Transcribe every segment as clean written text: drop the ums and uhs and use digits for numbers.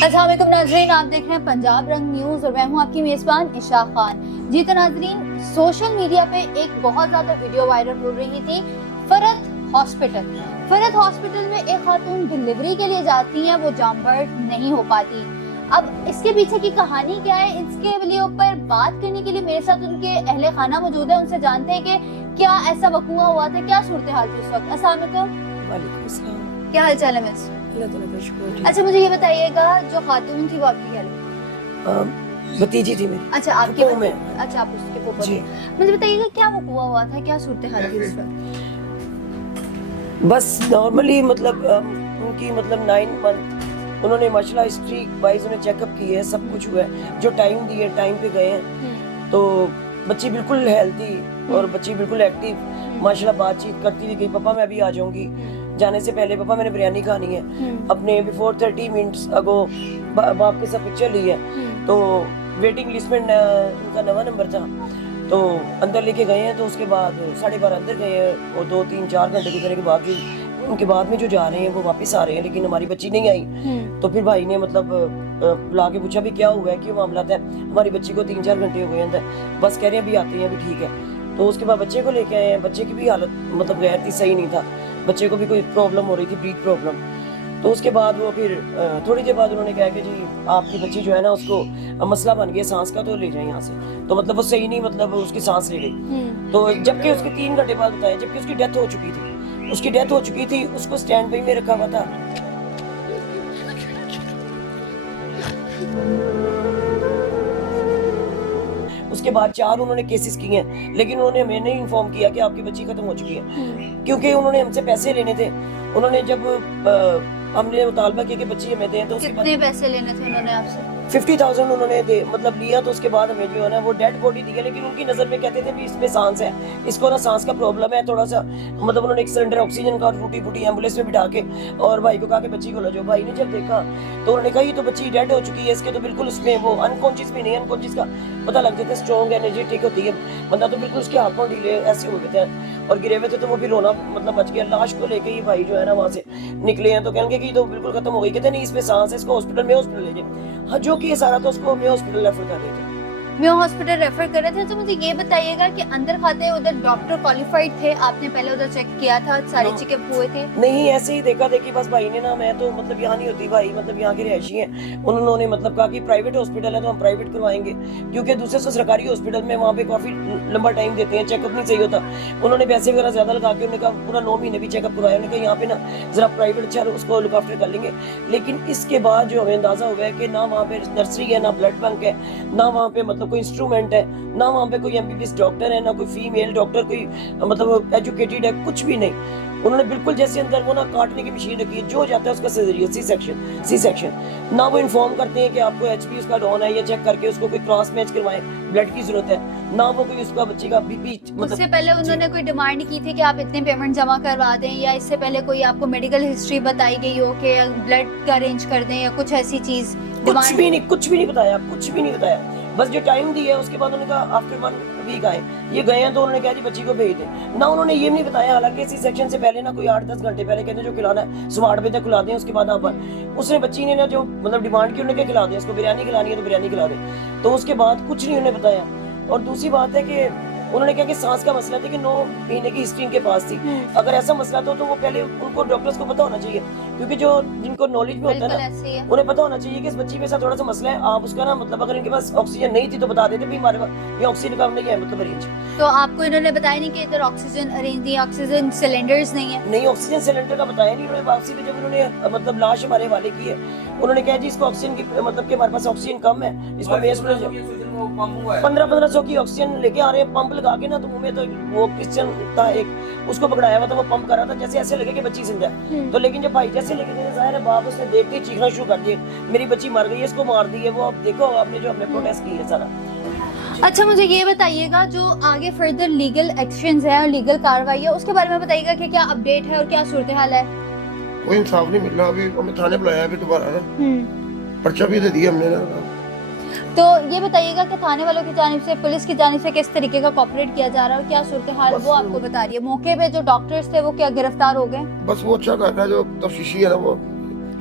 अस्सलाम वालेकुम नाज़रीन, आप देख रहे हैं पंजाब रंग न्यूज और मैं हूं आपकी मेजबान इशा खान। जी तो नाज़रीन, सोशल मीडिया पे एक बहुत ज्यादा वीडियो वायरल हो रही थी फरत हॉस्पिटल में एक खातून डिलीवरी के लिए जाती हैं, वो जामबर्ड नहीं हो पाती। अब इसके पीछे की कहानी क्या है, इसके लिए ऊपर बात करने के लिए मेरे साथ उनके अहले खाना मौजूद है। उनसे जानते हैं कि क्या ऐसा वकूआ हुआ था, क्या सूरत हाल थी उस वक्त। अस्सलाम वालेकुम, क्या हाल चाल है मिस? अच्छा मुझे ये बताइएगा, जो खातून थी वो आपकी क्या लगती? भतीजी थी मेरी। अच्छा आपकी अच्छा आप उसके पोपो थे। मुझे बताइएगा क्या वकूआ हुआ था, क्या सूरत हाल थी उस वक्त? बस नॉर्मली मतलब उनकी मतलब 9 मंथ उन्होंने माशाल्लाह हिस्ट्री वाइज उन्हें चेकअप की है, सब कुछ हुआ है, जो टाइम दिए टाइम पे गए हैं। तो बच्ची बिल्कुल हेल्थी और बच्ची बिल्कुल एक्टिव माशाल्लाह, बातचीत करती हुई गई, पापा मैं अभी आ जाऊंगी। जाने से पहले पापा मैंने बिरयानी खानी है। अपने बिफोर 30 मिनट्स अगो बाप के साथ पिक्चर ली है। तो वेटिंग लिस्ट में उनका 9वां नंबर था, तो अंदर लेके गए हैं। तो उसके बाद 12:30 अंदर गए हैं और 2-3-4 घंटे गुजरने के बाद उनके बाद में जो जा रहे हैं वो वापस आ रहे हैं, लेकिन हमारी बच्ची नहीं आई। तो फिर भाई ने मतलब बुला के पूछा भी क्या हुआ है, क्यों मामला है। हमारी बच्ची को 3-4 घंटे हो गए अंदर, बस कह रहे हैं अभी आते हैं, अभी ठीक है। तो उसके बाद बच्चे को लेके आए हैं। बच्चे की भी हालत मतलब गैर थी, सही नहीं था, बच्चे को भी कोई प्रॉब्लम हो रही थी, ब्रीथ प्रॉब्लम। तो उसके बाद वो फिर थोड़ी देर बाद उन्होंने कहा कि जी आपकी बच्ची जो है ना उसको मसला बन गया सांस का, तो ले जाए यहाँ से। तो मतलब वो सही नहीं, मतलब उसकी सांस ले गई। तो जबकि उसके 3 घंटे बाद बताया, जबकि उसकी डेथ हो चुकी थी, उसको स्टैंड पे में रखा हुआ था। उसके बाद 4 उन्होंने केसेस किए हैं, लेकिन उन्होंने हमें नहीं इन्फॉर्म किया कि आपकी बच्ची खत्म हो चुकी है, क्योंकि उन्होंने हमसे पैसे लेने थे। उन्होंने जब हमने मुतालबा किया कि बच्ची हमें दें, तो कितने पैसे लेने थे उन्होंने आपसे? 50,000 उन्होंने दे मतलब लिया। तो उसके बाद हमें जो है ना वो डेड बॉडी दी है, लेकिन उनकी नजर में कहते थे भी इसमें सांस है, इसको ना सांस का प्रॉब्लम है थोड़ा सा। मतलब उन्होंने एक सिलेंडर ऑक्सीजन का टूटी फूटी एम्बुलेंस में बिठा के और भाई को कहा कि बच्ची को ले जाओ। भाई ने जब देखा तो उन्होंने कहा ये तो बच्ची डेड हो चुकी है, इसके तो बिल्कुल उसमें वो अनकॉन्शियस भी नहीं, अनकॉन्शियस का पता लग जाता है, स्ट्रॉन्ग एनर्जेटिक होती है बंदा, तो बिल्कुल उसके हाथों ढीले ऐसे हो गए थे और गिरे हुए थे। तो वो भी रोना मतलब बच गया। लाश को लेके ही भाई जो है ना वहां से निकले हैं, तो कहेंगे कि तो बिल्कुल खत्म हो गई। कहते नहीं इसमें सांस है, इसको हॉस्पिटल ले जाए। हाँ, जो कि सारा तो उसको मेयो हॉस्पिटल रेफर कर रहे थे। मेयो हॉस्पिटल रेफर कर रहे थे। तो मुझे ये बताइएगा कि अंदर खाते उधर डॉक्टर क्वालिफाइड थे, आपने पहले उधर चेक किया था, सारे चेकअप हुए थे? नहीं, ऐसे ही देखा देखी बस। भाई ने ना, मैं तो मतलब यहाँ नहीं होती, भाई मतलब यहाँ के रहायशी हैं, उन्होंने मतलब कहा कि प्राइवेट हॉस्पिटल है तो हम प्राइवेट करवाएंगे, क्योंकि दूसरे से सरकारी हॉस्पिटल में वहाँ पे काफी लंबा टाइम देते हैं, चेकअप नहीं सही होता। उन्होंने पैसे वगैरह ज्यादा लगा के उन्होंने कहा पूरा 9 महीने भी चेकअप करवाया। उन्होंने कहा यहाँ पे ना जरा प्राइवेट अच्छा उसको लुक आफ्टर कर लेंगे। लेकिन इसके बाद जो हमें अंदाजा हो गया कि ना वहाँ पे नर्सरी है, ना ब्लड बैंक है, ना वहाँ पे मतलब कोई इंस्ट्रूमेंट है, ना वहाँ पे कोई एमबीबीएस डॉक्टर है, ना कोई फीमेल डॉक्टर कोई मतलब एजुकेटेड है, कुछ भी नहीं। उन्होंने बिल्कुल जैसे अंदर वो ना काटने की मशीन रखी है, जो जाता है उसका सर्जरी, सी सेक्शन। ना वो इन्फॉर्म करते हैं कि आपको एचपी उसका डाउन है, या चेक करके उसको कोई क्रॉस मैच करवाएं, ब्लड की जरूरत है, ना वो कोई उसका बच्चे का बीपी। उससे पहले उन्होंने कोई डिमांड की थी कि आप इतने पेमेंट जमा करवा दें, या इससे पहले कोई आपको मेडिकल हिस्ट्री बताई गई हो कि ब्लड का अरेंज कर दें या कुछ ऐसी चीज? कुछ भी नहीं बताया। बस जो टाइम दिया है उसके बाद उन्होंने कहा आफ्टर 1 वीक आए। ये गए हैं तो उन्होंने कहा जी बच्ची को भेज दें। ना उन्होंने ये नहीं बताया, हालांकि इसी सेक्शन से पहले ना कोई 8-10 घंटे पहले कहते जो खिलाना है 8:30 तक खिला दें, उसके बाद आप। उसने बच्ची ने ना जो मतलब डिमांड की, उन्होंने क्या खिला दें, उसको बिरयानी खिलानी है तो बिरयानी खिला दें। तो उसके बाद कुछ नहीं उन्होंने बताया। और दूसरी बात है कि उन्होंने कहा कि सांस का मसला था कि 9 महीने की हिस्ट्री इनके पास थी। अगर ऐसा मसला तो वो पहले उनको डॉक्टर्स को पता होना चाहिए, क्योंकि जो जिनको नॉलेज में होता है ना उन्हें पता होना चाहिए कि इस बच्ची में ऐसा थोड़ा सा मसला है। आप उसका ना मतलब अगर इनके पास ऑक्सीजन नहीं थी तो बता देते भी हमारे पास ये ऑक्सीजन का नहीं है मतलब अरेंज। तो आपको इन्होंने बताया नहीं कि इधर ऑक्सीजन अरेंज नहीं, ऑक्सीजन सिलेंडर्स नहीं है? नहीं, ऑक्सीजन सिलेंडर का बताया नहीं उन्होंने। वापसी में जब उन्होंने मतलब लाश हमारे हवाले की है, उन्होंने कहा जी इसको ऑक्सीजन की मतलब कि हमारे पास ऑक्सीजन कम है, इसको 1500 की ऑक्सीजन लेके आ रहे हैं, पंप लगा के ना। तो मुंह में तो वो क्रिश्चियन था एक, उसको पकड़ाया हुआ था, वो पंप कर रहा था, जैसे ऐसे लगे कि बच्ची जिंदा है। तो लेकिन जब भाई जैसे लेके गए, जाहिर है बाप उसने देखते ही चीखना शुरू कर दिए, मेरी बच्ची मर गई है, इसको मार दी है। वो आप देखो, आपने जो हमने प्रोटेस्ट की है सारा। अच्छा मुझे ये बताइएगा, जो आगे फर्दर लीगल एक्शंस है और लीगल कार्रवाई है, उसके बारे में बताइएगा कि क्या अपडेट है और क्या सूरत हाल है? कोई इंसाफ नहीं मिल रहा। अभी हमें थाने बुलाया है दोबारा ना, पर्चा भी दे दिया हमने ना। तो ये बताइएगा कि थाने वालों की जानिब से, पुलिस की जानिब से किस तरीके का कोऑपरेट किया जा रहा है और क्या सूरत हाल वो आपको बता रही है? मौके पे जो डॉक्टर्स थे वो क्या गिरफ्तार हो गए? बस वो अच्छा कर रहा है, जो तफ्तीशी है ना वो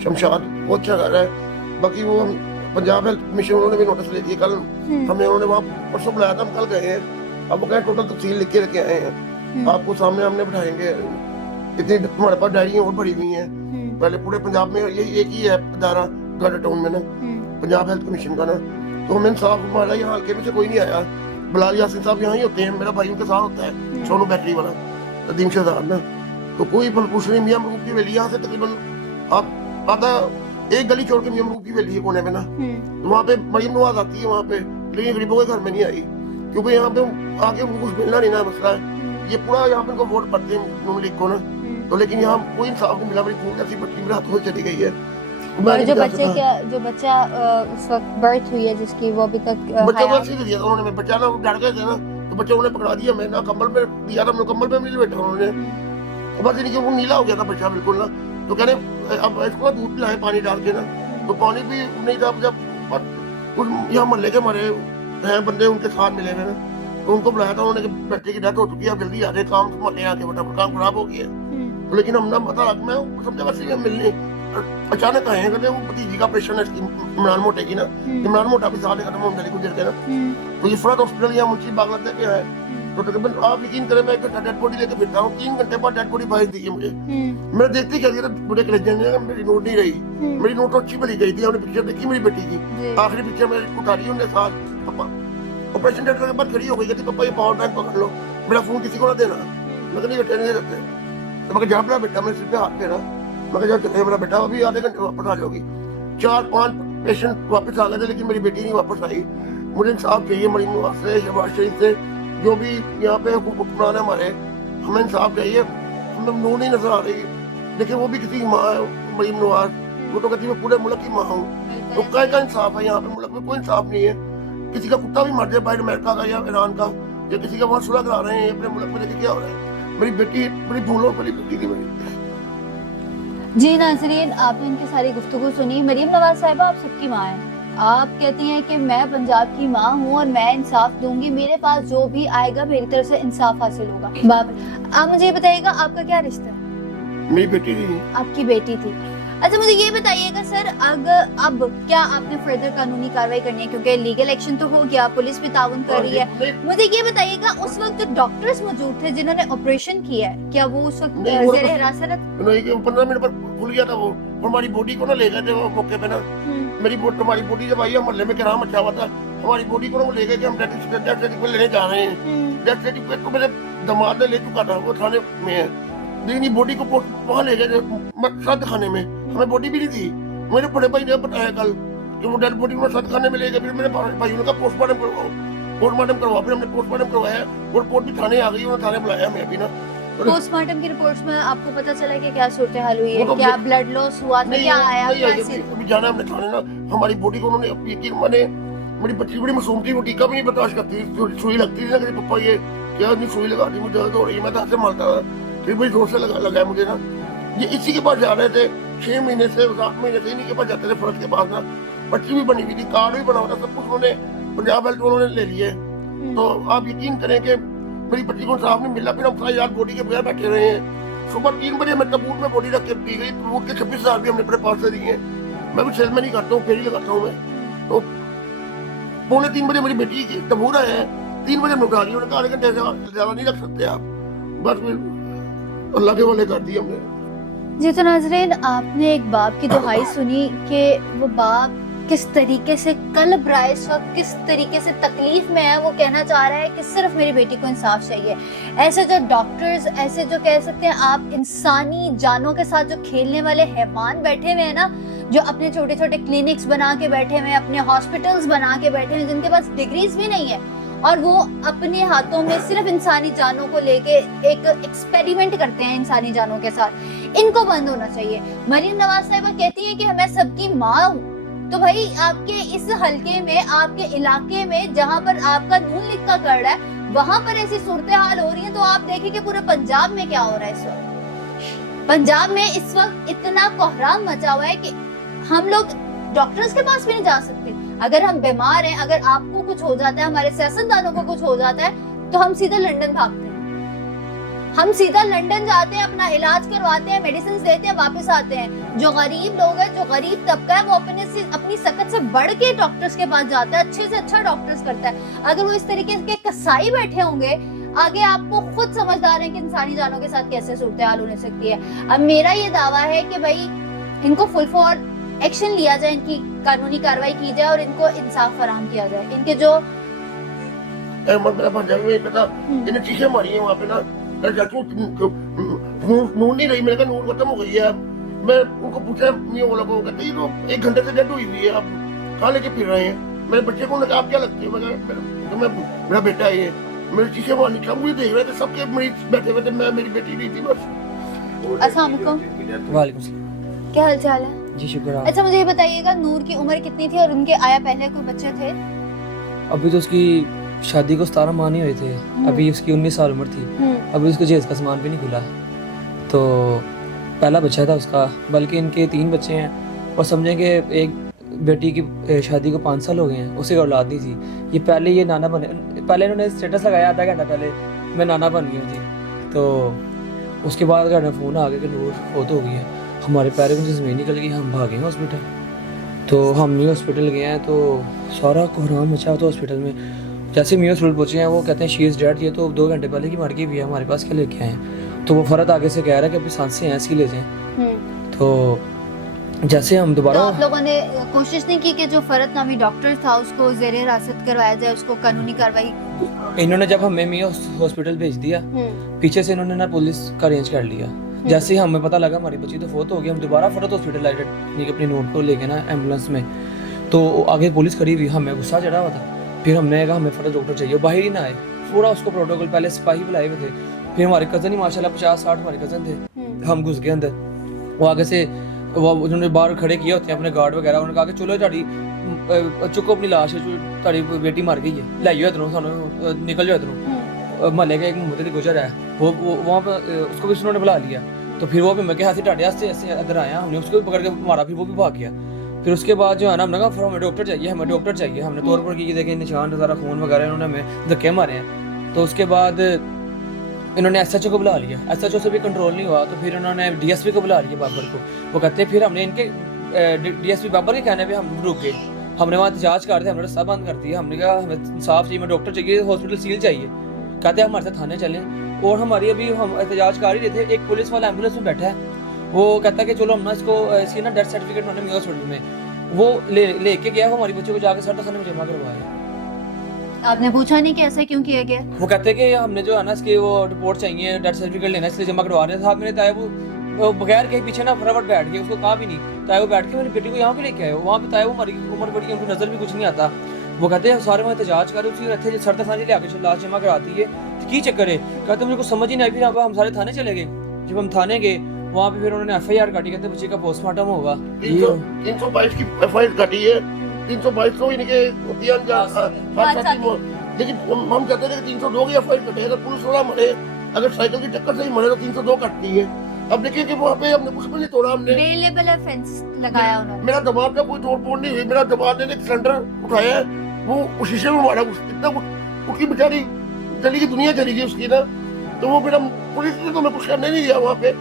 शमशाद, वो अच्छा कर रहा है। बाकी वो पंजाब हेल्थ मिशन उन्होंने भी नोटिस ले दिए कल हमें, उन्होंने वहाँ परसों बुलाया था, हम कल गए हैं। अब वो कहें टोटल तफसील लिख के रखे आए हैं, आपको सामने हमने बिठाएंगे। इतनी हमारे पास डायरियाँ और भरी हुई हैं, पहले पूरे पंजाब में यही एक ही है इदारा गाड़ा टाउन में ना, पंजाब हेल्थ कमीशन का ना। तो हमें इंसाफ हमारा यहाँ हल्के में से कोई नहीं आया। बिलाल यासिन साहब यहाँ ही होते हैं, मेरा भाई उनके साथ होता है, सोनू बैटरी वाला अदीम शहजाद ना। तो कोई पूछ नहीं, मियां महबूब की वैली यहाँ से तकरीबन आप आधा एक गली छोड़ के मियां महबूब की वैली है कोने में ना, तो वहाँ पे मरीम नवाज आती है वहाँ पे, लेकिन गरीबों के घर में नहीं आई, क्योंकि यहाँ पे आके उनको कुछ मिलना नहीं ना मसला है। ये पूरा यहाँ पे उनको वोट पड़ते हैं नून लीग को ना, तो लेकिन यहाँ कोई इंसाफ नहीं मिला। मेरी फूल जैसी बच्ची मेरे हाथों से चली गई है। और जो बच्चा उस वक्त बर्थ हुई है जिसकी, वो अभी तक बच्चा को ऐसे ही दिया था उन्होंने, बच्चा ना डर गए थे ना, तो बच्चा उन्हें पकड़ा दिया, मैं ना कंबल पे दिया था, कंबल पे नहीं बैठा उन्होंने, बस इनके वो नीला हो गया था बच्चा बिल्कुल ना। तो कह रहे अब इसको दूध पिलाए पानी डाल के ना, तो पानी भी नहीं था। जब यहाँ मोहल्ले के हमारे हैं बंदे उनके साथ मिले हुए ना, तो उनको बुलाया था उन्होंने, बच्चे की डेथ हो चुकी है, अब जल्दी आ जाए, काम मोहल्ले आके फटाफट काम खराब हो गया। तो लेकिन हम ना पता लग, मैं समझा वैसे मिलने अचानक आए हैं, कहते वो भतीजी का ऑपरेशन है इसकी, इमरान मोटे की ना, इमरान मोटा भी साल खत्म होने वाली कुछ देर के ना, तो ये फरत हॉस्पिटल यहाँ मुंशी बागलते पे है। तो तकरीबन आप यकीन करें, मैं एक डेड बॉडी लेकर फिरता हूँ, 3 घंटे बाद डेड बॉडी बाहर दी है मुझे। मैं देखती क्या बुढ़े कलेजे ने, मेरी नोट नहीं रही, मेरी नोट तो अच्छी भली गई थी, हमने पिक्चर देखी मेरी बेटी की, आखिरी पिक्चर मेरी उतारी उनके साथ। ऑपरेशन थिएटर के बाद खड़ी हो गई, कहती पापा ये पावर बैंक पकड़ लो, मेरा फोन किसी को ना देना। मैं नहीं बेटे नहीं रखते, तो मैं जहाँ मेरा बेटा, मैं सिर पे हाथ फेरा, मैं जब मेरा बेटा अभी आधे घंटे वापस आ जाओगी। 4-5 पेशेंट वापस आ गए थे, लेकिन मेरी बेटी नहीं वापस आई। मुझे इंसाफ चाहिए मरीम नवाज से, शहबाज शरीफ से, जो भी यहाँ पे हुक्मरान है हमारे, हमें इंसाफ चाहिए। हमें नूर नहीं नजर आ रही, लेकिन वो भी किसी की माँ है मरीम नवाज, वो तो कहती है मैं पूरे मुल्क की माँ हूँ। तो क्या का इंसाफ है यहाँ पे? मुल्क में कोई इंसाफ नहीं है। किसी का कुत्ता भी मर जाए बाहर अमेरिका का या ईरान का, या किसी का वहाँ सुलह करा रहे हैं, अपने मुल्क में लेके क्या हो रहा है? मेरी बेटी बड़ी भूलों वाली बेटी थी मेरी। जी नाज़रीन, आपने इनकी सारी गुफ्तगू सुनी। मरीम नवाज साहिबा आप सबकी माँ हैं। आप कहती हैं कि मैं पंजाब की माँ हूँ और मैं इंसाफ दूंगी, मेरे पास जो भी आएगा मेरी तरफ से इंसाफ हासिल होगा। बाप, आप मुझे ये बताइएगा आपका क्या रिश्ता है? मेरी बेटी थी। आपकी बेटी थी। अच्छा मुझे ये बताइएगा सर, अब क्या आपने फर्दर कानूनी कार्रवाई करनी है, क्योंकि लीगल एक्शन तो हो गया, पुलिस भी ताउन कर रही है। मुझे ये बताइएगा उस वक्त जो डॉक्टर्स मौजूद थे जिन्होंने ऑपरेशन किया है, क्या वो उस वक्त जेर हिरासत? नहीं, 15 मिनट पर भूल गया था वो, हमारी बॉडी को ना ले गए थे वो मौके पे ना। हमारी बॉडी जब आई, मोहल्ले में कराम अच्छा हुआ था, हमारी बॉडी को ना ले गए कि हम डेथ सर्टिफिकेट लेने जा रहे हैं। डेथ सर्टिफिकेट को मेरे दामाद ने ले चुका था, वो थाने में है, लेकिन बॉडी को वहाँ ले गए श्राद्ध खाने में, हमें बॉडी भी नहीं थी। मेरे बड़े भाई ने बताया कल कि वो डेड बॉडी को श्राद्ध खाने में ले गए। फिर मेरे भाई ने कहा पोस्टमार्टम करवाओ, फिर हमने पोस्टमार्टम करवाया, वो रिपोर्ट भी थाने आ गई, उन्होंने थाने बुलाया हमें अभी ना। पोस्टमार्टम की रिपोर्ट्स में आपको पता चला कि क्या सूरत हाल हुई है, क्या ब्लड लॉस हुआ था, क्या आया? अभी जाना हमने थाने ना, हमारी बॉडी को उन्होंने यकीन माने, मेरी बच्ची बड़ी मासूम थी, वो टीका भी नहीं बर्दाश्त करती, सुई लगती थी ना कि पप्पा ये क्या नहीं सुई लगा दी, मुझे दर्द हो रही है, मैं तो हाथ से मारता था, फिर बड़ी जोर से लगा मुझे ना। ये इसी के पास जा रहे थे 6 महीने से 7 महीने से इन्हीं के पास जाते थे फर्ज के पास ना। बच्ची भी बनी हुई थी, कार्ड भी बना हुआ था, सब कुछ उन्होंने पंजाब हेल्थ उन्होंने ले लिए। तो आप यकीन करें कि मेरी बच्ची को इंसाफ नहीं मिला। फिर हम सारी रात बॉडी के बगैर बैठे रहे हैं। सुबह 3 बजे मैं तबूत में बॉडी रख के दी गई, तबूत के 26,000 भी हमने अपने पास से दिए। मैं भी सेल में नहीं करता हूँ, फेरी लगाता हूँ मैं। तो 2:45 बजे मेरी बेटी की तबूत आया है, 3 बजे मैं उठा रही हूँ, उन्होंने कहा आधे घंटे से ज्यादा नहीं रख सकते आप, बस फिर अल्लाह के वाले कर दिए हमने। जी तो नाज़रीन, आपने एक बाप की दुहाई सुनी कि वो बाप किस तरीके से कल्ब राय इस वक्त किस तरीके से तकलीफ में है। वो कहना चाह रहा है कि सिर्फ मेरी बेटी को इंसाफ चाहिए। ऐसे जो डॉक्टर्स, ऐसे जो कह सकते हैं आप इंसानी जानों के साथ जो खेलने वाले हैवान बैठे हुए हैं ना, जो अपने छोटे छोटे क्लिनिक्स बना के बैठे हुए हैं, अपने हॉस्पिटल्स बना के बैठे हैं, जिनके पास डिग्रीज भी नहीं है, और वो अपने हाथों में सिर्फ इंसानी जानों को लेके एक एक्सपेरिमेंट करते हैं इंसानी जानों के साथ, इनको बंद होना चाहिए। मरीम नवाज साहिबा कहती है कि मैं सबकी माँ हूँ। तो भाई आपके इस हलके में, आपके इलाके में जहाँ पर आपका नून लीग का गढ़ है, वहां पर ऐसी सूरत हाल हो रही है, तो आप देखिए कि पूरे पंजाब में क्या हो रहा है इस वक्त। पंजाब में इस वक्त इतना कोहराम मचा हुआ है कि हम लोग डॉक्टर्स के पास भी नहीं जा सकते। अगर हम बीमार हैं, अगर आपको कुछ हो जाता है, हमारे सियासतदानों को कुछ हो जाता है, तो हम सीधे लंदन भागते हैं। हम सीधा लंदन जाते हैं, अपना इलाज करवाते हैं, मेडिसिन देते हैं, वापस आते हैं। जो गरीब लोग हैं, जो गरीब तबका है, वो अपनी सकत से बढ़ के डॉक्टर्स के पास जाता है, अच्छे से अच्छा डॉक्टर्स करता है। अगर वो इस तरीके के कसाई बैठे होंगे, आगे आपको खुद समझदार है कि इंसानी जानों के साथ कैसे सूरत हाल हो सकती है। अब मेरा ये दावा है कि भाई इनको फुल फॉर एक्शन लिया जाए, इनकी कानूनी कार्रवाई की जाए और इनको इंसाफ फराहम किया जाए। इनके जो मेरा भांजा भी पता इन्हें चीखें मारी है वहाँ पे ना, नूर नहीं रही, मेरे का नूर खत्म हो गई है। मैं उनको पूछा मियाँ वाला को, कहते ये 1 घंटे से डेड हुई हुई है, आप कहाँ लेके फिर रहे हैं? मेरे बच्चे को लगा आप क्या लगती है? मेरा बेटा है ये। मेरी चीखें मारनी, सब मुझे देख रहे थे, सबके मरीज बैठे हुए थे, मैं मेरी बेटी नहीं थी बस। अस्सलाम वालेकुम। वालेकुम सलाम। क्या हाल चाल है? जी शुक्र। अच्छा मुझे ये बताइएगा, नूर की उम्र कितनी थी और उनके आया पहले कोई बच्चे थे? अभी तो उसकी शादी को 17 माह नहीं हुए थे, अभी उसकी 19 साल उम्र थी। अभी उसको जेज का सामान भी नहीं खुला, तो पहला बच्चा था उसका। बल्कि इनके 3 बच्चे हैं और समझें कि एक बेटी की शादी को 5 साल हो गए हैं, उसे औलाद नहीं थी। ये पहले नाना बने, पहले इन्होंने स्टेटस लगाया आधा घंटा पहले मैं नाना बन गई थी, तो उसके बाद घर में फ़ोन आ गया कि नूर फौत हो गई है। हमारे पैरों में ज़मीन निकल गई, हम भागे हैं हॉस्पिटल। तो हम ही हॉस्पिटल गए हैं तो सारा कोहराम मचा तो हॉस्पिटल में। जैसे मी हॉस्पिटल पहुँचे हैं वो कहते हैं शी इज़ डेड। ये तो 2 घंटे पहले की मर गई भी है, हमारे पास क्या लेके आए हैं? तो वो फ़रत आगे से कह रहा है कि अभी सांसें हैं, इसकी ले जाएँ। तो जैसे हम दोबारा, तो आप लोगों ने कोशिश नहीं की कि जो फरत नामी डॉक्टर था उसको ज़ेरे हिरासत करवाया जाए, उसको कानूनी कार्रवाई? इन्होंने जब हमें मी हॉस्पिटल भेज दिया, पीछे से इन्होंने ना पुलिस का अरेंज कर लिया। जैसे ही हमें पता लगा हमारी बच्ची तो फौत हो गई, हम दोबारा फरत हॉस्पिटल आए अपनी नोट को लेके ना एम्बुलेंस में। तो आगे पुलिस खड़ी हुई, हमें गुस्सा चढ़ा हुआ था। फिर हमने कहा हमें फरत डॉक्टर चाहिए, बाहर ही ना आए। पूरा उसको प्रोटोकॉल, पहले सिपाही बुलाए हुए थे, फिर हमारे कज़न ही माशाल्लाह 50-60 हमारे कज़न थे। हम घुस गए अंदर, वो आगे से वो उन्होंने बाहर खड़े किए होते हैं अपने गार्ड वगैरह। उन्होंने कहा कि चलो ताड़ी चुको अपनी लाश है, ताड़ी बेटी मर गई है, लाइयो इधरों, सानू निकल जाओ इधरों। महल्ले का एक मुहम्मद की गुजर है, वो वहाँ पर उसको भी उन्होंने बुला लिया। तो फिर वो भी मैं हाथी टाटे ऐसे इधर आया, हमने उसको भी पकड़ के मारा, फिर वो भी भाग गया। फिर उसके बाद जो है ना, हमने कहा फिर हमें डॉक्टर चाहिए, हमें डॉक्टर चाहिए। हमने तौर पर की देखे निशान सारा खून वगैरह, इन्होंने हमें धक्के मारे हैं। तो उसके बाद इन्होंने SHO को बुला लिया, SHO से भी कंट्रोल नहीं हुआ, तो फिर इन्होंने DSP को बुला लिया बाबर को। वो कहते हैं फिर हमने इनके DSP बाबर के कहने पे हम रुक गए। हमने वहाँ एहतजाज कर दिया, हमने रास्ता बंद कर दिया। हमने कहा हमें इंसाफ चाहिए, हमें डॉक्टर चाहिए, हॉस्पिटल सील चाहिए। कहते हैं हमारे साथ थाने चलें। और हमारी अभी हम एहतजाज कर ही रहे थे, एक पुलिस वाला एम्बुलेंस में बैठा है, वो कहता है कि चलो हम ना इसकी ना डेथ सर्टिफिकेट मैंने हॉस्पिटल में वो लेके गया, वो हमारी बच्चे को जाकर सर खाने में जमा करवाया। आपने पूछा नहीं कि ऐसा क्यों किया गया? वो कहते हैं कि हमने जो है ना इसकी वो रिपोर्ट चाहिए, डेथ सर्टिफिकेट लेना, इसलिए जमा करवा रहे थे। मेरे ताए वो बगैर के पीछे ना फटाफट बैठ गए, उसको कहा भी नहीं। ताए वो बैठ के मेरी बेटी को यहाँ पे लेके आए, वहाँ पे ताए वो हमारी उम्र बड़ी, उनको नजर भी कुछ नहीं आता। वो कहते हैं सारे वहाँ एहतजाज कर रहे थे, सर थाने ले आके लाश जमा कराती है, की चक्कर है? कहते मुझे कुछ समझ ही नहीं आई। फिर हम सारे थाने चले गए। जब हम थाने गए वहाँ पे फिर उन्होंने FIR काटी, कहते बच्चे का पोस्टमार्टम होगा। 322 की FIR काटी है, 322 तो इनके लेकिन हम कहते थे 302 की FIR कटे, अगर पुलिस वाला मरे, अगर साइकिल की टक्कर से ही मरे तो 302 कटती है। अब देखिए कि वहाँ पे हमने कुछ भी नहीं तोड़ा, हमने बेलेबल ऑफेंस लगाया उन्होंने। मेरा दमाद का कोई तोड़ फोड़ नहीं हुई। मेरा दमाद ने एक सिलेंडर उठाया है, वो शीशे में मारा, इतना उसकी बेचारी चली गई, दुनिया चली गई उसकी ना। तो वो फिर हम पुलिस ने तो हमें कुछ करने नहीं दिया वहाँ पे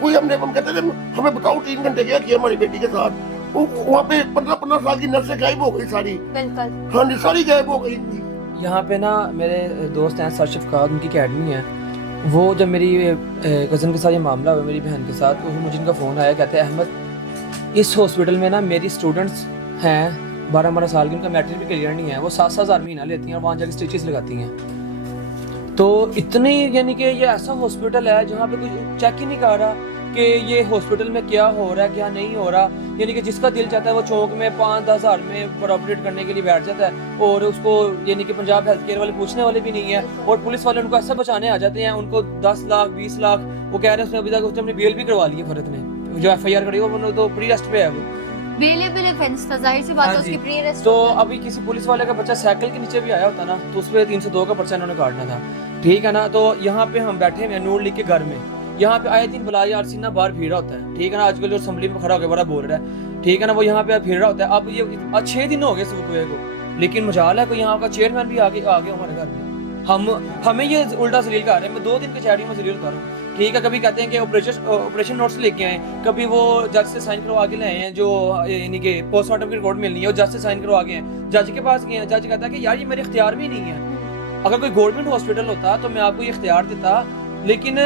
कोई। हम कहते थे हमें बताओ 3 घंटे क्या किया हमारी बेटी के साथ। वहाँ पे 15 साल की नर्सें गायब हो गई सारी। बिल्कुल हाँ जी, सारी गायब हो गई। यहाँ पे ना मेरे दोस्त हैं सर शफकात, उनकी अकेडमी है। वो जब मेरी कज़न के साथ ये मामला हुआ, मेरी बहन के साथ, तो मुझे इनका फ़ोन आया, कहते हैं अहमद इस हॉस्पिटल में ना मेरी स्टूडेंट्स हैं 12-12 साल की, उनका मैट्रिक भी क्लियर नहीं है, वो 7-7 हज़ार महीना लेती हैं और वहाँ जाकर स्टिचेस लगाती हैं। तो इतनी, यानी कि ये ऐसा हॉस्पिटल है जहाँ पे कोई चेक ही नहीं कर रहा कि ये हॉस्पिटल में क्या हो रहा है क्या नहीं हो रहा। यानी कि जिसका दिल चाहता है वो चौक में 5-10 हज़ार में ऑपरेट करने के लिए बैठ जाता है, और उसको यानी कि पंजाब हेल्थ केयर वाले पूछने वाले भी नहीं है। और पुलिस वाले उनको ऐसा बचाने आ जाते हैं, उनको 10 लाख 20 लाख वो कह रहे हैं। उसने अभी तक उसने बेल भी करवा ली है फरत ने, जो FIR करी वो तो प्री अरेस्ट पे है। वो बेलेबल ऑफेंस था, जाहिर सी बात है, उसकी प्री अरेस्ट। तो अभी किसी पुलिस वाले का बच्चा साइकिल के नीचे भी आया होता ना, तो उस पर 302 का पर्चा इन्होंने काटना था, ठीक है ना। तो यहाँ पे हम बैठे हैं नूर लीग के घर में, यहाँ पे आए दिन बलाज आरसी ना बाहर भीड़ होता है, ठीक है ना। आजकल जो असेंबली में खड़ा होकर बड़ा बोल रहा है, ठीक है ना, वो यहाँ पे भीड़ रहा होता है। अब ये 6 दिन हो गए इस हुए को, लेकिन मजाल है कोई यहाँ का चेयरमैन भी आ गया हमारे घर में। हमें ये उल्टा जलील कर रहे हैं। मैं 2 दिन कचहरी में जलील कर रहा हूँ, ठीक है। कभी कहते हैं कि ऑपरेशन नोट्स लेके आए, कभी वो जज से साइन करवा के लाए हैं, जो यानी कि पोस्टमार्टम की रिपोर्ट मिलनी है, और जज से साइन करवा के हैं, जज के पास गए हैं। जज कहता है कि यार ये मेरे इख्तियार में नहीं है। अगर कोई गवर्नमेंट हॉस्पिटल होता तो मैं आपको ये इख्तियार देता, लेकिन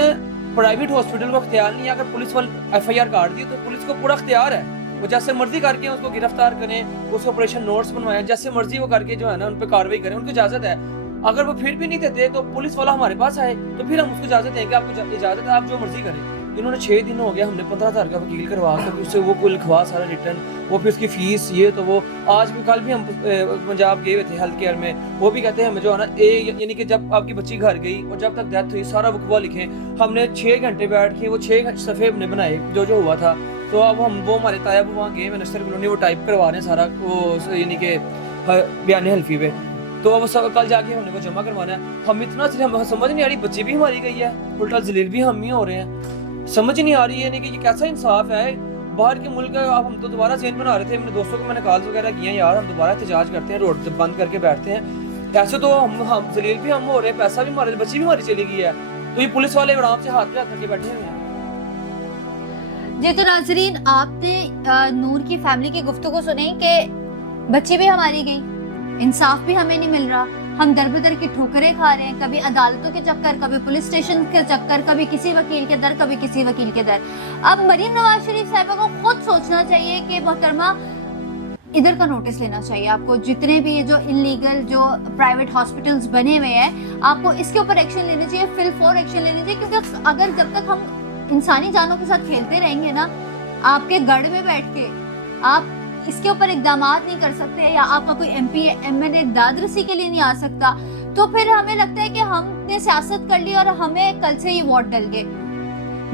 प्राइवेट हॉस्पिटल को इख्तियार नहीं है। अगर पुलिस वाले FIR काट दी तो पुलिस को पूरा इख्तियार है, वो जैसे मर्जी करके उसको गिरफ्तार करें, उसको ऑपरेशन नोट्स बनवाएं, जैसे मर्जी वो करके जो है ना उन पर कार्रवाई करें, उनको इजाजत है। अगर वो फिर भी नहीं देते तो पुलिस वाला हमारे पास आए तो फिर हम उसको इजाजत देंगे, आपको इजाजत है, आप जो मर्जी करें। इन्होंने 6 दिन हो गया, हमने 15,000 का वकील करवा कर उससे वो कोई लिखवा सारा रिटर्न, वो फिर उसकी फीस ये तो वो। आज भी कल भी हम पंजाब गए हुए थे हेल्थ केयर में, वो भी कहते हैं हमें जो है ना यानी कि जब आपकी बच्ची घर गई और जब तक डेथ हुई सारा वकवा लिखे। हमने 6 घंटे बैठ के वो 6 सफ़े हमने बनाए जो हुआ था। तो अब हम वो हमारे ताया वो वहाँ गए नस्तर कॉलोनी, वो टाइप करवा रहे हैं सारा वो यानी कि बयान हल्फी पे। तो अब कल जाके हमने वो जमा करवाना है। हम इतना हम समझ नहीं आ रही, बच्ची भी हमारी गई है, उल्टा जलील भी हम ही हो रहे हैं। समझ नहीं आ रही है कि ये कैसा इंसाफ है। बाहर के मुल्क अब हम तो दोबारा जेन बना रहे थे, अपने दोस्तों को मैंने कॉल वगैरह किया, यार हम दोबारा एहतजाज करते हैं, रोड बंद करके बैठते हैं। ऐसे तो हम जलील भी हम हो रहे हैं, पैसा भी हमारे, बच्ची भी हमारी चली गई है, तो ये पुलिस वाले आराम से हाथ पे हाथ रख के बैठे हुए हैं। जी तो नाजरीन, आपने नूर की फैमिली की गुफ्तगू सुनी कि बच्ची भी हमारी गई, इंसाफ भी हमें नहीं मिल रहा, हम दर बदर की ठोकरें खा रहे हैं, कभी अदालतों के चक्कर, कभी पुलिस स्टेशन के चक्कर, कभी किसी वकील के दर, कभी किसी वकील के दर। अब मरीम नवाज शरीफ साहिबा को खुद सोचना चाहिए कि मोहतरमा इधर का नोटिस लेना चाहिए आपको। जितने भी ये जो इलीगल जो प्राइवेट हॉस्पिटल्स बने हुए हैं, आपको इसके ऊपर एक्शन लेना चाहिए, फिल फॉर एक्शन लेना चाहिए। क्योंकि अगर जब तक हम इंसानी जानों के साथ खेलते रहेंगे ना, आपके गढ़ में बैठ के आप इसके ऊपर इकदाम नहीं कर सकते, या आपका कोई MP MLA दादरसी के लिए नहीं आ सकता, तो फिर हमें लगता है कि हमने सियासत कर ली और हमें कल से ही वोट डल गए।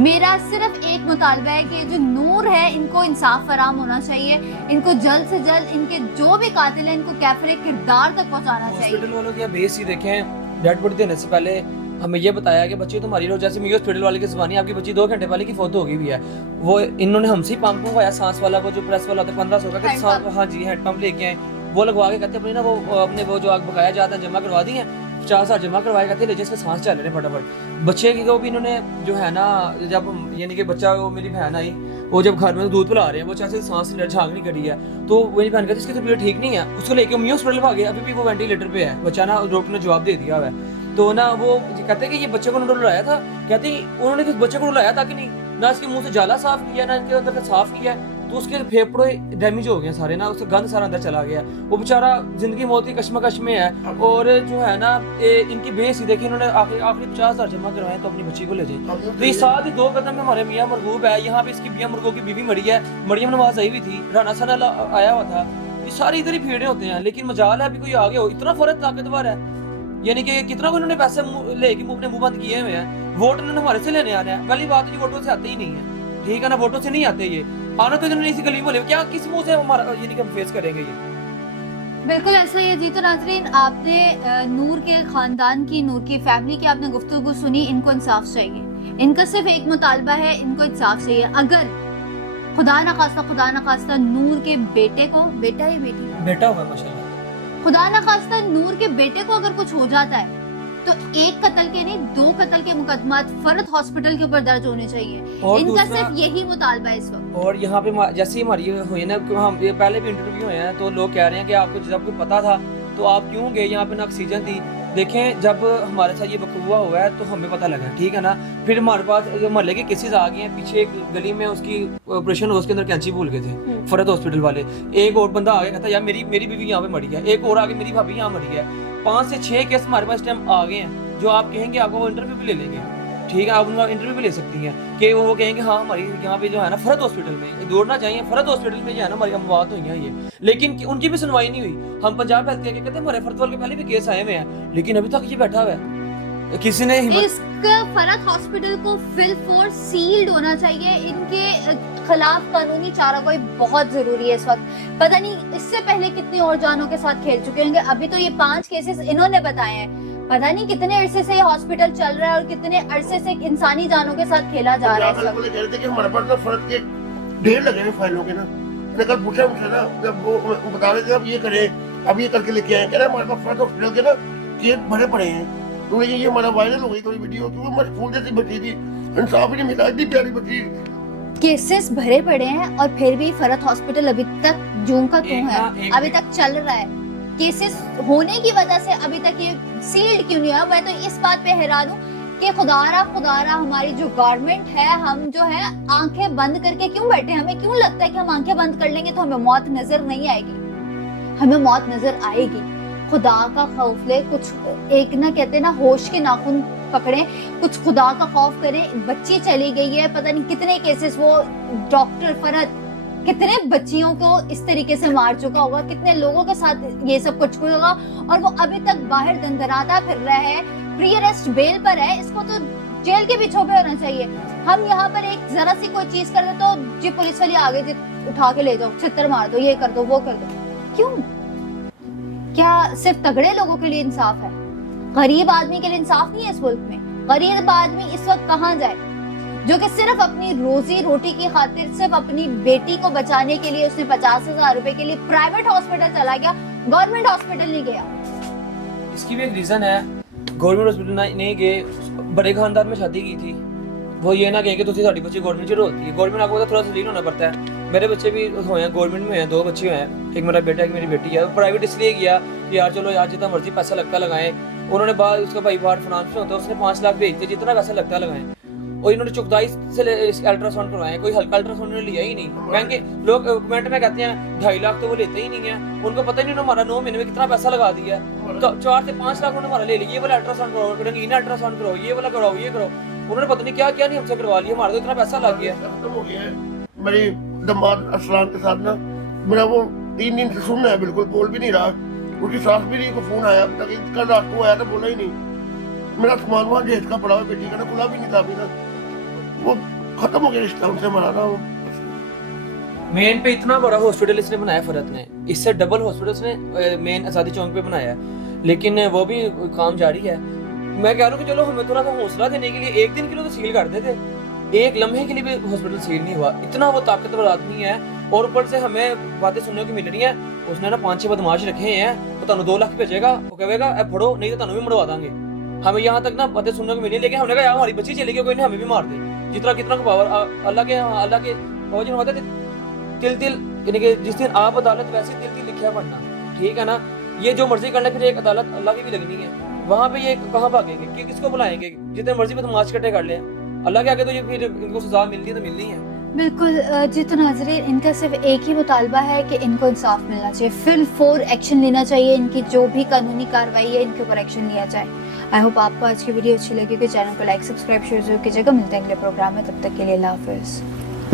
मेरा सिर्फ एक मुतालबा है कि जो नूर है इनको इंसाफ फराम होना चाहिए, इनको जल्द से जल्द इनके जो भी कातिल है इनको कैफरे किरदार तक पहुंचाना चाहिए। हॉस्पिटल वालों की बेस ही देखें, डेड बॉडी देने से पहले हमें ये बताया कि बच्ची तुम्हारी रोज, जैसे मेरे हॉस्पिटल वाले की जुबानी आपकी बच्ची 2 घंटे पहले की फोटो हो गई भी है। वो इन्होंने हमसे पंप मंगवाया, सांस वाला, वो जो प्रेस वाला होता है 1500 का, हाँ जी हेड पंप लेके आए, वो लगवा के कहते अपनी ना वो अपने वो जो आग बकाया जाता है जमा करवा दी है, 50,000 जमा करवाए, कहते ले जिसके सांस चल रहे हैं फटाफट। बच्चे की को भी इन्होंने जो है ना, जब यानी कि बच्चा, वो मेरी बहन आई, वो जब घर में दूध पिला रहे हैं, वो चाहे सांस झाग नहीं करी है, तो मेरी बहन कहती इसकी तबीयत ठीक नहीं है, उसको लेके मियां हॉस्पिटल भागे, अभी भी वो वेंटिलेटर पे है बच्चा ना, डॉक्टर ने जवाब दे दिया है। तो ना वो कहते कि ये बच्चे को उन्होंने रुलाया था, कहते उन्होंने किस बच्चे को रुलाया था कि नहीं, ना इसके मुंह से जाला साफ किया, ना इनके अंदर से साफ किया, तो उसके फेफड़े डैमेज हो गए सारे ना, उसका गंद सारा अंदर चला गया, वो बेचारा जिंदगी मौत की कश्मकश में है। और जो है ना इनकी बेस ही देखिए, इन्होंने आखिरी 50,000 जमा करवाए तो अपनी बच्ची को ले जाए। तो ये साथ ही 2 कदम में हमारे मियां मरगूब है, यहाँ पे इसकी मियां मरगूब की बीवी मरी है, मरियम नवाज आई हुई थी, राना सना आया हुआ था, ये सारे इधर ही भीड़े होते हैं। लेकिन मजाल है अभी कोई आगे हो, इतना फर्क ताकतवर है, यानी कि कितना को इन्होंने पैसे लेके अपने मुंह बंद किए हुए हैं। वोट इन्होंने हमारे से लेने आने हैं, पहली बात है वोटों से आते ही नहीं है, ठीक है ना, वोटों से नहीं आते, ये आना तो इन्होंने इसी गली में ले, क्या किस मुंह से हमारा यानी कि हम फेस करेंगे ये। बिल्कुल ऐसा ही है जी। तो नाज़रीन, आपने नूर के खानदान की, नूर की फैमिली की आपने गुफ्तगू सुनी, इनको इंसाफ चाहिए, इनका सिर्फ एक मुतालबा है, इनको इंसाफ चाहिए। अगर खुदा ना खास्ता नूर के बेटे को, बेटा या बेटी, बेटा हुआ माशाल्लाह, खुदा ना खास्ता नूर के बेटे को अगर कुछ हो जाता है तो 1 कत्ल के नहीं 2 कत्ल के मुकदमात फर्द हॉस्पिटल के ऊपर दर्ज होने चाहिए। और इनका सिर्फ यही मुतालबा है इस वक्त। और यहाँ पे जैसे ही हमारी हुई ना, हम ये पहले भी इंटरव्यू हुए हैं, तो लोग कह रहे हैं कि आपको जब कुछ पता था तो आप क्यों गए, यहाँ पे ना ऑक्सीजन थी। देखें, जब हमारे साथ ये वकूआ हुआ है तो हमें पता लगा, ठीक है ना, फिर हमारे पास मोहल्ले के केसेस आ गए हैं। पीछे एक गली में उसकी ऑपरेशन हो, उसके अंदर कैंची भूल गए थे फरद हॉस्पिटल वाले। एक और बंदा आ गया, कहता यार मेरी बीवी यहाँ पे मरी है, एक और आगे मेरी भाभी यहाँ मरी है। 5 से 6 केस हमारे पास टाइम आ गए हैं, जो आप कहेंगे आपको वो इंटरव्यू भी ले लेंगे, ठीक है, आप उनका इंटरव्यू भी ले सकती हैं कि वो कहेंगे हाँ हमारी यहाँ पे जो है ना फरद हॉस्पिटल में दौड़ना चाहिए, फरद हॉस्पिटल में जो है ना हमारी अमवात हुई है ये, लेकिन उनकी भी सुनवाई नहीं हुई। हम पंजाब हेल्थ केयर के कहते हैं हमारे फरद वाले के पहले भी केस आए हुए हैं, लेकिन अभी तक ये बैठा हुआ है, किसी ने इसका फरद हॉस्पिटल को फिल फॉर सील्ड होना चाहिए, इनके खिलाफ कानूनी चाराकोई बहुत जरूरी है इस वक्त। पता नहीं इससे पहले कितनी और जानों के साथ खेल चुके होंगे, अभी तो ये 5 केसेस इन्होंने बताए हैं, पता नहीं कितने अरसे से ये हॉस्पिटल चल रहा है और कितने अरसे से इंसानी जानों के साथ खेला जा रहा है। कह रहे थे कि हमारे पास ना फर्द के ढेर लगे हैं फाइलों के ना, मैंने कल पूछा मुझसे ना, जब वो बता रहे थे अब ये करें, अब ये करके लेके आए, कह रहे हमारे पास फर्द हॉस्पिटल के ना केस भरे पड़े हैं, क्योंकि ये हमारा वायरल हो गई थोड़ी वीडियो, क्योंकि हमारी फूल जैसी बच्ची थी, इंसाफ ही नहीं मिला, इतनी प्यारी बच्ची। केसेस भरे पड़े हैं और फिर भी फरहत हॉस्पिटल अभी तक जूम का क्यों है, अभी तक चल रहा है। केसेस होने की वजह से अभी तक ये सील्ड क्यों नहीं हुआ। मैं तो इस बात पे हैरान हूँ कि खुदारा हमारी जो गवर्नमेंट है, हम जो है आंखें बंद करके क्यों बैठे हैं। हमें क्यों लगता है कि हम आंखें बंद कर लेंगे तो हमें मौत नजर नहीं आएगी। हमें मौत नजर आएगी। खुदा का खौफ ले, कुछ एक ना कहते ना होश के नाखून पकड़े, कुछ खुदा का खौफ करें। बच्ची चली गई है, पता नहीं कितने केसेस, वो डॉक्टर फरहत कितने बच्चियों को इस तरीके से मार चुका होगा, कितने लोगों के साथ ये सब कुछ होगा, और वो अभी तक बाहर दंदनाता फिर रहा है, प्री अरेस्ट बेल पर है। इसको तो जेल के पीछे पे होना चाहिए। हम यहाँ पर एक जरा सी कोई चीज कर दे तो जी पुलिस वाले आगे जी उठा के ले जाओ, छितर मार दो, ये कर दो, वो कर दो। क्यों? क्या सिर्फ तगड़े लोगों के लिए इंसाफ है? गरीब आदमी के लिए इंसाफ नहीं है इस मुल्क में? गरीब आदमी इस वक्त कहाँ जाए, जो कि सिर्फ अपनी रोजी रोटी की खातिर, सिर्फ अपनी बेटी को बचाने के लिए उसने 50,000 रुपए के लिए प्राइवेट हॉस्पिटल चला गया, गवर्नमेंट हॉस्पिटल नहीं गया। इसकी भी एक रीजन है, गवर्नमेंट हॉस्पिटल नहीं गए, बड़े खानदान में शादी की थी, वो ये ना कहें कि तुझे साड़ी बच्ची गवर्नमेंट से होती है। गवर्नमेंट आपको थोड़ा सा लीन होना पड़ता है। मेरे बच्चे भी हुए हैं गवर्नमेंट में हैं, 2 बच्चे हैं, एक मेरा बेटा एक मेरी बेटी है। प्राइवेट इसलिए किया कि यार चलो यार जितना मर्जी पैसा लगता लगाएं। उन्होंने बाद उसका भाई बाहर फाइनेंस में होता है, उसने 5 लाख भेज दिए, जितना पैसा लगता लगाएं। और इन्होंने चुकदाई से अल्ट्रासाउंड करवाया, कोई हल्का अल्ट्रासाउंड ने लिया ही नहीं। महंगे लोग कमेंट में कहते हैं 2.5 लाख तो वो लेते ही नहीं है, उनको पता ही नहीं हमारा 9 महीने में कितना पैसा लगा दिया। तो 4 से 5 लाख उन्होंने हमारा ले लिया, ये वाला अल्ट्रासाउंड कराओ, रंगीन अल्ट्रासाउंड कराओ, ये वाला कराओ, ये करो। उन्होंने पता नहीं क्या क्या नहीं हमसे करवा लिया, हमारा तो इतना पैसा लग गया। खत्म हो गया है। मेरी दमाद असलान के साथ ना मेरा वो 3 दिन से सुन है, बिल्कुल बोल भी नहीं रहा, उसकी सास भी नहीं को फोन आया अभी तक, कल रात को आया था, बोला ही नहीं। मेरा सामान वहाँ जेज का पड़ा हुआ, बेटी का ना खुला भी नहीं था अभी तक। वो खत्म हो गया रिश्ता उनसे हमारा ना। वो मेन पे इतना बड़ा हॉस्पिटल इसने बनाया फरहत ने, इससे डबल हॉस्पिटल इसने मेन आजादी चौक पे बनाया है, लेकिन वो भी काम जारी है। मैं कह रहा हूँ कि चलो हमें थोड़ा सा हौसला देने के लिए 1 दिन के लिए तो सील कर देते, 1 लम्हे के लिए भी हॉस्पिटल सील नहीं हुआ। इतना वो ताकतवर आदमी है, और ऊपर से हमें बातें सुनने को मिल रही है, उसने ना 5-6 बदमाश रखे हैं, वो तुम 2 लाख भेजेगा, वो कहेगा ए फड़ो, नहीं तो तुम भी मरवा देंगे। हमें यहाँ तक ना बातें सुनने को मिली, लेकिन हमने कहा यार हमारी बच्ची चली गई, कोई नहीं हमें भी मार दे। जितना कितना पावर अल्लाह के फौज में होता है, तिल यानी कि जिस दिन आप अदालत वैसे तिल लिखा पढ़ना, ठीक है ना। ये जो मर्जी करना, फिर एक अदालत अल्लाह की भी लगनी है, वहाँ पे ये कहाँ भागेंगे, कि किसको बुलाएंगे? जितने मर्जी बदमाश इकट्ठे कर ले, अल्लाह के आगे तो ये फिर इनको सजा मिलनी है तो मिलनी है। बिल्कुल जी, तो नाज़रीन, इनका सिर्फ एक ही मुतालबा है कि इनको इंसाफ मिलना चाहिए, फिल 4 एक्शन लेना चाहिए, इनकी जो भी कानूनी कार्रवाई है इनके ऊपर एक्शन लिया जाए। आई होप आपको आज की वीडियो अच्छी लगी, कि चैनल को लाइक सब्सक्राइब शेयर जरूर कीजिएगा। मिलते हैं अगले प्रोग्राम में, तब तक के लिए अल्लाह हाफिज़।